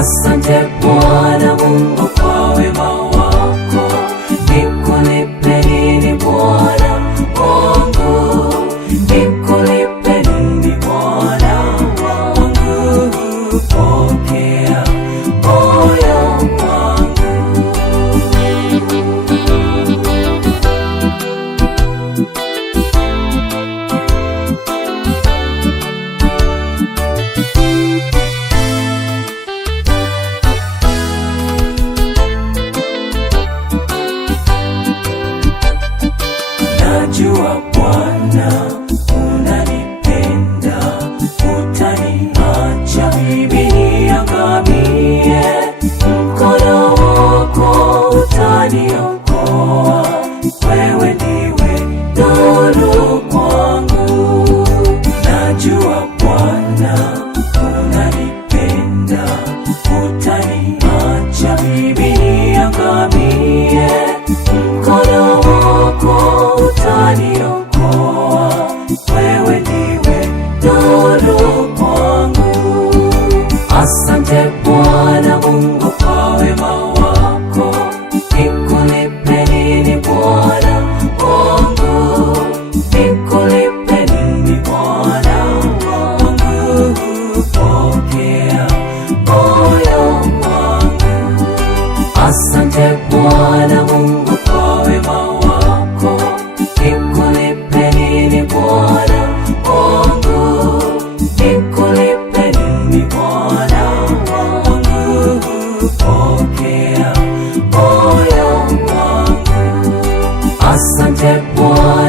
Asante Bwana Mungu kwa wema wako, nikulipe nini Bwana wangu, nikulipe nini Bwana wangu, pokea moyo wangu. Najua Bwana unanipenda, utaniacha mimi niangamie, mkono wako utaniokoa, wewe ndiwe nuru kwangu. Najua Bwana unanipenda, utaniacha mimi niangamie, mkono wako utaniokoa, wewe ndiwe nuru kwangu. Asante Bwana Mungu kwa wema wako, nikulipe nini Bwana wangu, nikulipe nini Bwana wangu, pokea moyo wangu. Asante Bwana Mungu kwa wema wako, nikulipe nini Bwana wangu, nikulipe nini Bwana wangu, pokea moyo wangu. Asante Bwana